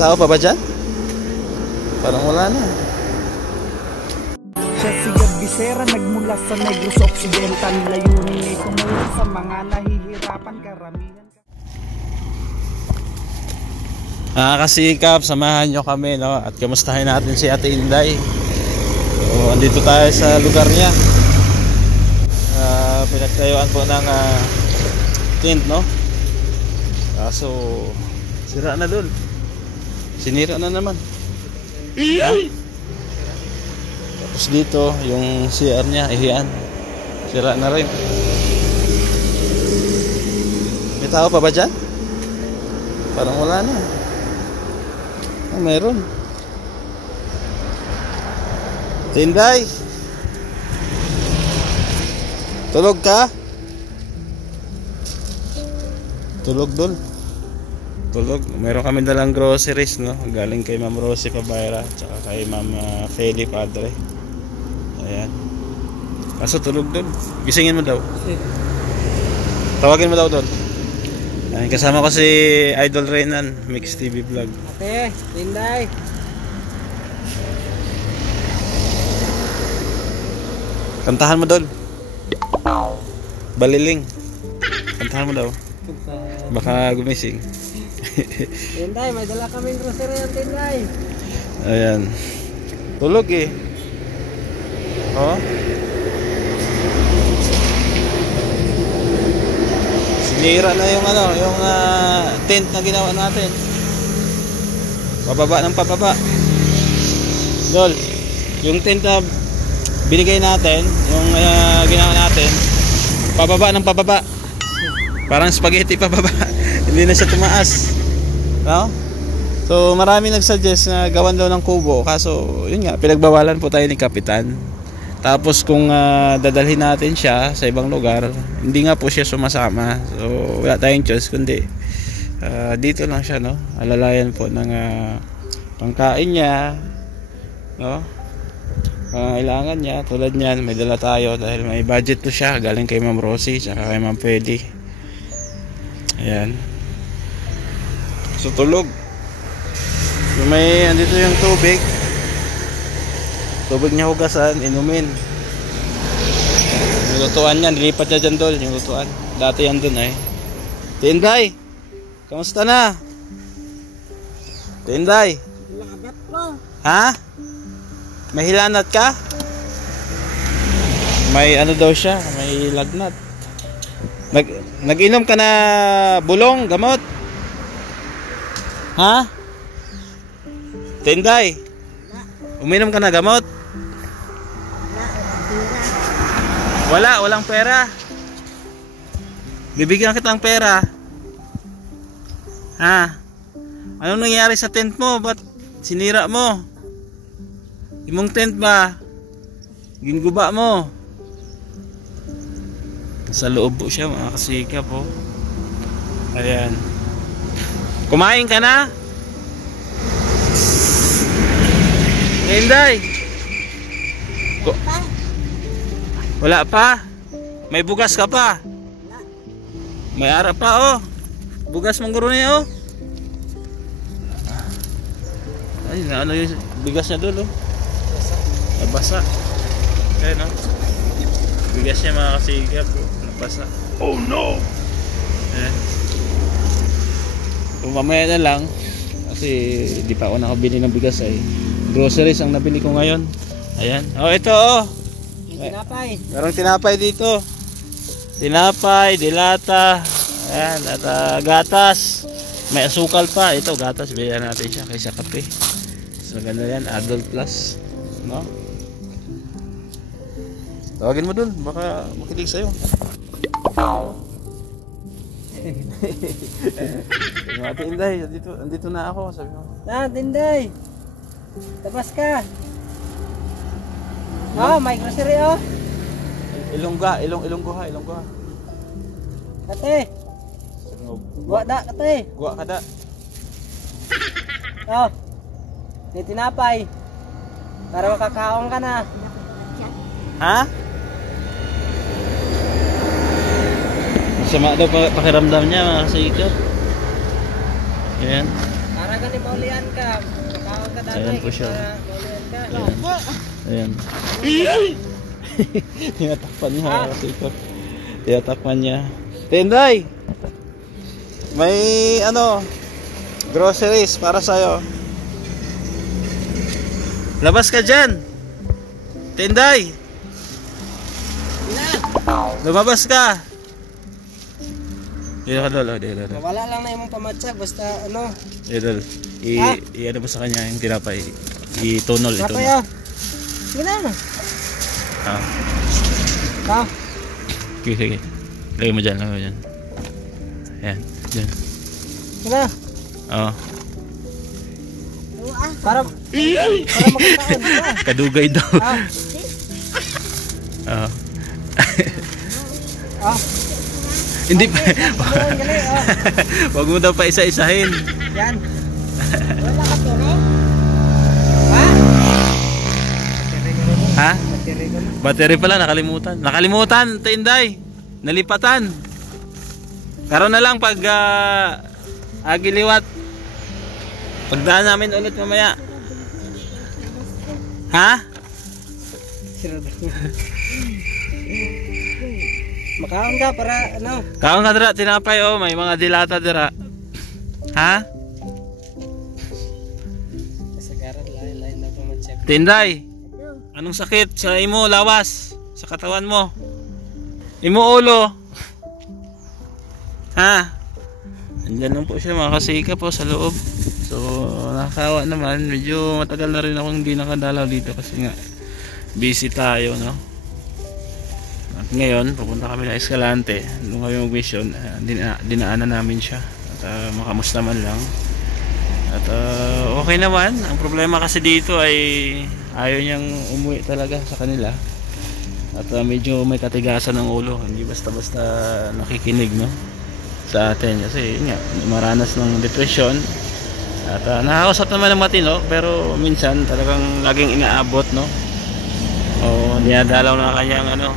tao pa ba dyan? Parang wala na. Siya si Bisera, nagmula sa Negros Occidental. Layunin ay tumulong sa mga nahihirapan karamihan. Kasikap, samahan nyo kami, no? At kamustahin natin si Ate Inday. So, andito tayo sa lugar niya. Pinagtayuan po ng tent, no? Kaso sira na dun. Sinira na naman. Tapos dito yung CR niya, ihian, sira na rin. May tao pa ba dyan? Parang wala na. Meron. Tinday, tulog ka? Tulog dun. Tulog. Meron kami dalang groceries, no? Galing kay Ma'am Rosie Pabayra tsaka kay Ma'am Feli Padre. Ayan. Kaso tulog dun. Gisingin mo daw. Tawagin mo daw dun. Ayan, kasama ko si Idol Renan, Mix TV Vlog. Ate, Tinday. Kantahan mo dun. Baliling. Kantahan mo daw. Baka gumising. Tinday, may dala kaming grocery yan, Tinday. Ayan. Tulog eh. Oh. Sinira na yung yung tent na ginawa natin. Pababa ng pababa. Dol, yung tent na binigay natin, yung ginawa natin, pababa ng pababa. Parang spaghetti pababa. Hindi na siya tumaas. No? So marami nagsuggest na gawan daw ng kubo, kaso yun nga, pinagbawalan po tayo ni Kapitan. Tapos kung dadalhin natin siya sa ibang lugar, hindi nga po siya sumasama. So wala tayong choice kundi dito lang siya, no? Alalayan po ng pangkain niya, no? Pangailangan niya, tulad niyan, may dala tayo dahil may budget to siya, galing kay Ma'am Rosie tsaka kay Ma'am Feli. Ayan. So tulog. So, andito yung tubig. Tubig niya hugasan, inumin. Yung lutuan niya, nilipat niya dyan dol, yung lutuan. Dati yan dun eh. Tinday, kamusta na? Tinday. Lagat po. Ha? May hilanat ka? May ano daw siya, may lagnat. Nag-inom ka na bulong, gamot? Ha? Tinday, uminom ka na gamot? Walang pera. Bibigyan kita ng pera. Ha? Anong nangyari sa tent mo? Ba't sinira mo? Imong tent ba? Ginguba mo. Sa loob po siya, mga kasikap po. Ayan. Kumain ka na? Inday. Wala pa? May bugas ka pa? May ara pa, oh. Bugas mong guro niya, oh. Ay, ano yung bigas niya doon, oh. Nabasa. Ayan, oh. Bigas niya, mga kasigap, oh. Nabasa. Oh no! Ayan. Kung mamaya na lang, kasi di pa ako nakabili ng bigas ay groceries ang nabili ko ngayon. Ayan. Oh, ito, oh. Tinapay. Merong tinapay dito. Tinapay, dilata, ayan, at gatas. May asukal pa. Ito, gatas. Bilhan natin siya kaysa kape. So, ganda yan. Adult plus. No? Tawagin mo dun. Baka makilig sa'yo. Ate Inday, andito na ako. Sabi mo. Tinday. Tapos ka. Oh, may grocery, oh. Ilongga. Kate. Gua da, kate. Gua kada. Oh. May tinapay. Para makakaon ka na. Ha? Sama daw pakiramdam niya, mga kasikap. Ayan. Para ganin mo makaulian ka. Makakaon ka Ayan po siya. para maulian ka. Ayan. Tinatakpan niya kasi ito. Tinatakpan niya. Tinday! May ano, groceries para sa'yo. Labas ka dyan! Tinday! Lumabas ka! Dito ka dolo, dito. Wala lang na yung pamatsag, basta ano. Dito. I-ano mo sa kanya yung tinapay. I-tunol, Napay itunol. Sige na. Ah. Ha? Sige. Lagay mo dyan, Ayan, dyan. Sige na. Oo. Para makakaon ka. Kadugay daw. Ah. Oo. Ah. Hindi pa. Gali, oh. Wag mo daw pa isa-isahin. Yan. Wala ka to, no? Ha? Ha? Battery pala, nakalimutan. Nakalimutan, Tinday. Nalipatan. Pero na lang pag agiliwat. Pagdaan namin ulit mamaya. Ha? Makaon ka para ano? Kaon ka dira, tinapay oh, may mga dilata dira. Ha? Kasagaran lain-lain na pamatsag. Tinday. Anong sakit sa imo lawas sa katawan mo? Imo ulo. Ha? Andyan lang po siya, mga kasika po sa loob. So nakakawa naman, medyo matagal na rin akong hindi nakadalaw dito kasi nga busy tayo, no? At ngayon pupunta kami ng Escalante, nung kami mag-mission, dinaanan namin siya at makamusta man lang. At okay naman. Ang problema kasi dito ay ayaw niyang umuwi talaga sa kanila. At medyo may katigasan ng ulo, hindi basta-basta nakikinig, no, sa atin kasi nga maranas ng depression. At nakakausap naman ng matino, pero minsan talagang laging inaabot, no, o dinadalaw na kanyang ano,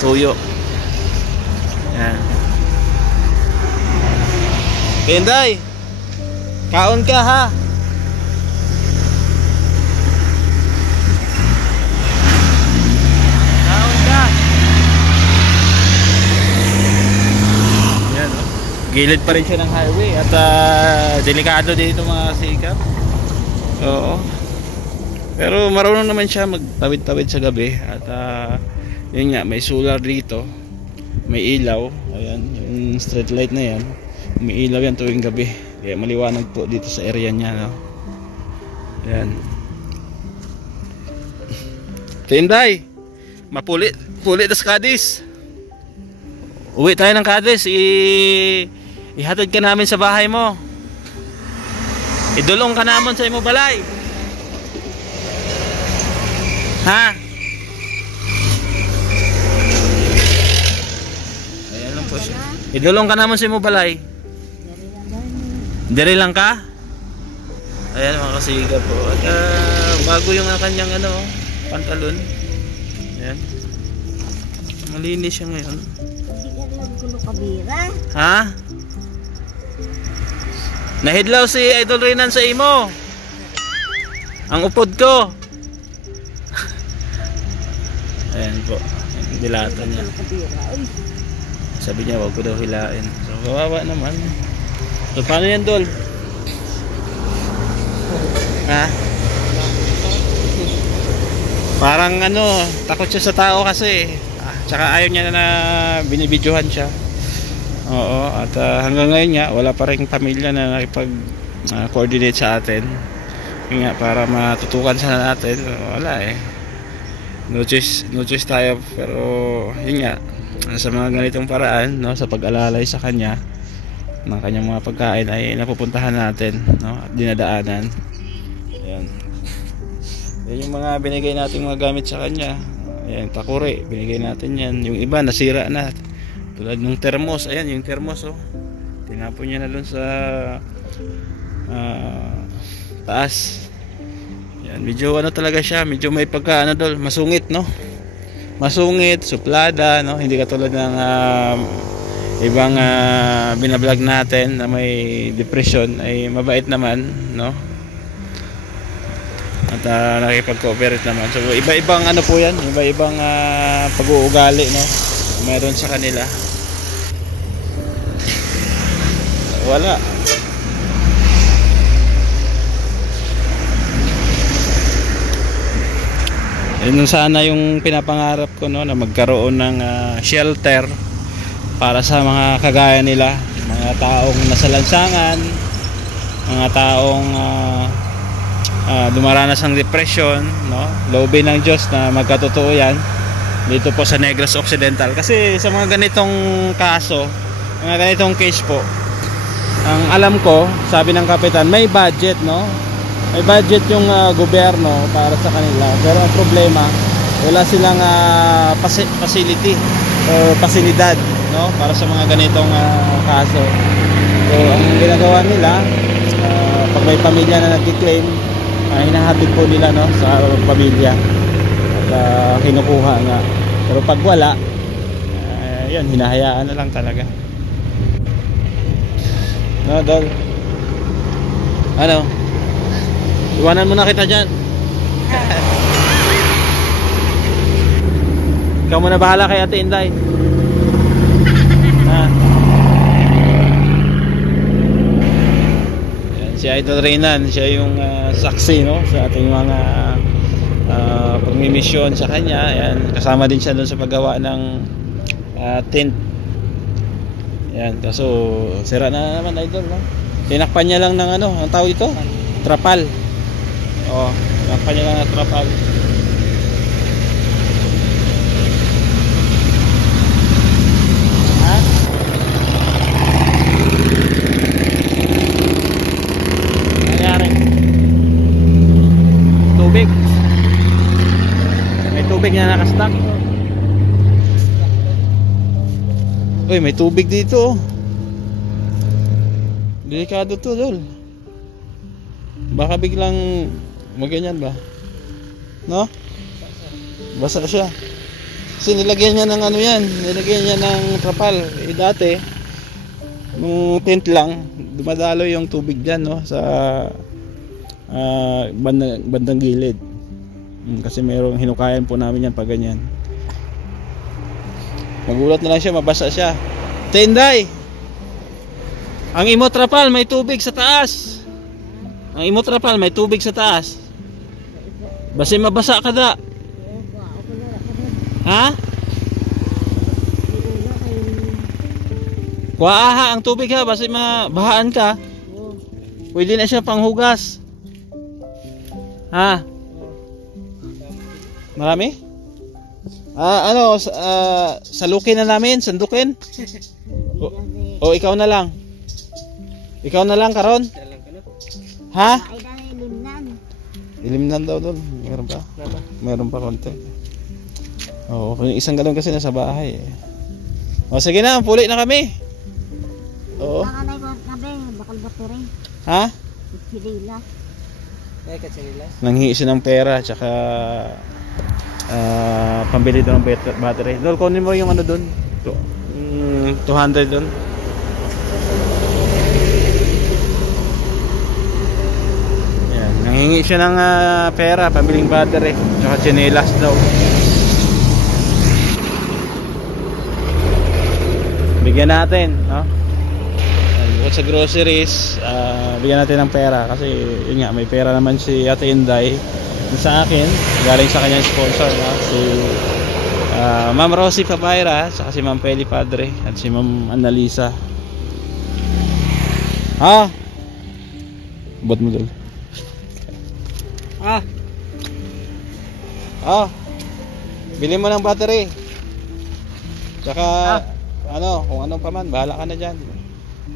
tuyo. Yan. Pinday, kaon ka ha. Gilid pa rin siya ng highway at delikado dito mga sikap. Oo. Pero marunong naman siya magtawid-tawid sa gabi at yun nga, may solar dito, may ilaw, ayan, yung street light na yan, may ilaw yan tuwing gabi, kaya maliwanag po dito sa area niya, no? Ayan. Tinday, mapulit das Cadiz. Uwi tayo ng Cadiz, ihatid ka namin sa bahay mo. Idulong ka naman sa imo balay. Ha? Ayan lang po siya. Idulong ka naman sa imo balay. Diri lang ka? Ayan mga kasiga po. At bago yung kanyang ano, pantalon. Ayan. Malinis siya ngayon. Ha? Nahidlaw si Idol Renan sa imo. Ang upod ko. Ayan po, yung dilata niya. Sabi niya wag ko daw hilain. So kawawa naman. So paano yan, Dol? Ha? Parang ano, takot siya sa tao kasi. Tsaka ayaw niya na binibidyohan siya. Oo, at hanggang ngayon nga wala pa ring pamilya na nakipag-coordinate sa atin. Yun nga, para matutukan sana natin. Wala eh. No choice tayo, pero yun nga, sa mga ganitong paraan, no, sa pag-alalay sa kanya ng kanyang mga pagkain ay napupuntahan natin, no, at dinadaanan. Ayan. Yan yung mga binigay nating mga gamit sa kanya. Ayan, takuri, binigay natin yan. Yung iba nasira na, tulad ng thermos. Ayan, yung thermos, oh, tinapon niya na dun sa taas. Ayan, medyo ano talaga siya, medyo may pagka ano dol, masungit, no, masungit, suplada, no, hindi katulad ng ibang binablog natin na may depression ay mabait naman, no? At nakipag-cooperate naman. So iba-ibang ano po yan, iba-ibang pag-uugali, no? Meron sa kanila. Wala. Yun sana yung pinapangarap ko, no, na magkaroon ng shelter para sa mga kagaya nila, mga taong nasa lansangan, mga taong dumaranas ng depression, no? Loobin ng Diyos na magkatotoo yan dito po sa Negros Occidental. Kasi sa mga ganitong kaso, mga ganitong case po, ang alam ko, sabi ng kapitan, may budget, no? May budget yung gobyerno para sa kanila. Pero ang problema, wala silang facility o pasilidad, no? Para sa mga ganitong kaso. So ang ginagawa nila, pag may pamilya na nag-claim, hinahatid po nila, no, sa pamilya at kinukuha nga. Pero pag wala, yun, hinahayaan na lang talaga. No, Dol? Ano? Iwanan mo na kita dyan. Ikaw muna bahala kay Ate Inday. Si Idol Reynan, siya yung saksi, no, sa ating mga pagmimisyon sa kanya. Ayan, kasama din siya doon sa paggawa ng tent. Ayan, kaso sira na naman, Idol, no? Tinakpan niya lang ng ano, ang tawag ito? Trapal. Oo, tinakpan niya lang ng trapal. Tubig na nakastack. Uy, may tubig dito. Delikado to, Dol. Baka biglang maganyan ba? No? Basa siya. Kasi nilagyan niya ng ano yan, nilagyan niya ng trapal. Dati nung tent lang, dumadalo yung tubig dyan, no, sa bandang gilid. Kasi mayroong hinukayan po namin yan pag ganyan. Magulat na lang siya, mabasa siya. Tinday, ang imotrapal may tubig sa taas. Ang imotrapal may tubig sa taas. Basta mabasa ka da. Ha? Kuha ang tubig ha, basta mabahaan ka. Pwede na siya panghugas. Ha? Marami? Salukin na namin, sandukin. O ikaw na lang. Ikaw na lang karon. Ha? Ilimnan daw doon. Meron pa? Meron pa konti. Oo, isang galon kasi nasa bahay eh. O sige na, puli na kami. Oo. Ha? Nanghingi siya ng pera tsaka pambili doon ng battery. Dol, kunin mo yung ano doon. 200 doon. Yan, nanghingi siya ng pera, pambiling battery tsaka tsinelas daw. Bigyan natin, no? Bukod sa groceries, bigyan natin ng pera kasi yun nga, may pera naman si Ate Inday sa akin, galing sa kanyang sponsor, no? Si Ma'am Rosie Pabayra, saka si Ma'am Peli Padre at si Ma'am Annalisa. Bot mo dul. Bili mo ng battery. Tsaka kung anong pa man, bahala ka na dyan.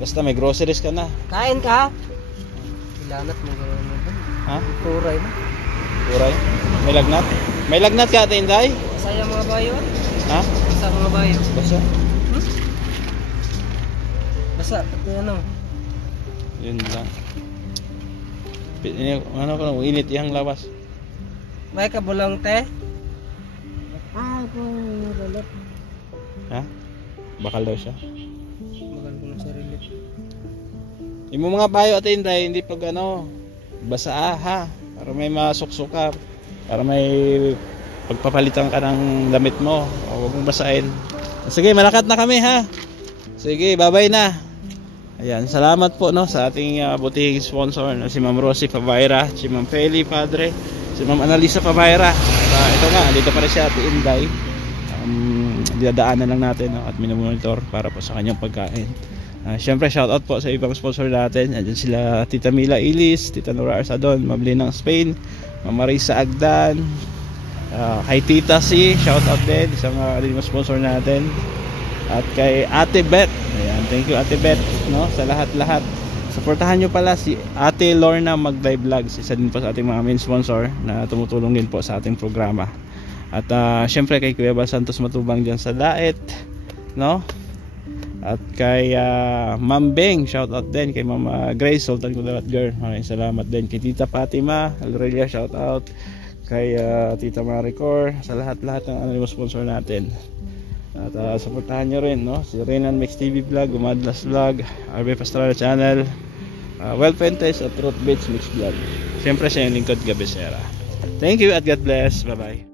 Basta may groceries ka na. Kain ka? Ilanat mo gano'n mo. Ha? Turay mo. Turay? May lagnat? May lagnat ka, Ate Inday? Masaya mga bayo? Ha? Basa mga bayo. Basa? Basa, pati ano? Yun lang. Ano pa lang, init yung lawas. May kabulong te? Ha? Bakal daw siya. Yung mga payo at Inday, hindi pag basa ha. Para may masuksok ka. Para may pagpapalitan ka ng damit mo. O huwag mong basahin. Sige, malakat na kami ha. Sige, bye-bye na. Ayan, salamat po sa ating butihing sponsor si Ma'am Rosie Pavaira, si Ma'am Feli Padre, si Ma'am Analisa Pavaira. Ito nga, dito pa rin siya Ate Inday. Dinadaanan lang natin at minumonitor para po sa kanyang pagkain. Siyempre shoutout po sa ibang sponsor natin. Andiyan sila Tita Mila Ilis, Tita Nora Arsadon, Ma'am Linang Spain, Ma'am Marisa Agdan, kay Tita C, shoutout din, isang sponsor natin. At kay Ate Beth. Ayan, thank you Ate Beth sa lahat-lahat. Suportahan nyo pala si Ate Lorna Magday Vlogs, isa din po sa ating mga main sponsor na tumutulong din po sa ating programa. At syempre kay Kuya Bal Santos Matubang dyan sa Daet, at kay Ma'am Beng, shout out din kay Ma'am Grace Sultan Kudarat Girl. Maraming salamat din kay Tita Fatima Alrelia, shout out kay Tita Maricor, sa lahat-lahat ng anonymous sponsor natin. At suportahan nyo rin si Renan Mix TV Vlog, Umadlas Vlog, RB Pastrana Channel, Well Pentes at Truth Beats Mix Vlog. Siyempre sa yung lingkod Gabesera. Thank you at God bless. Bye bye.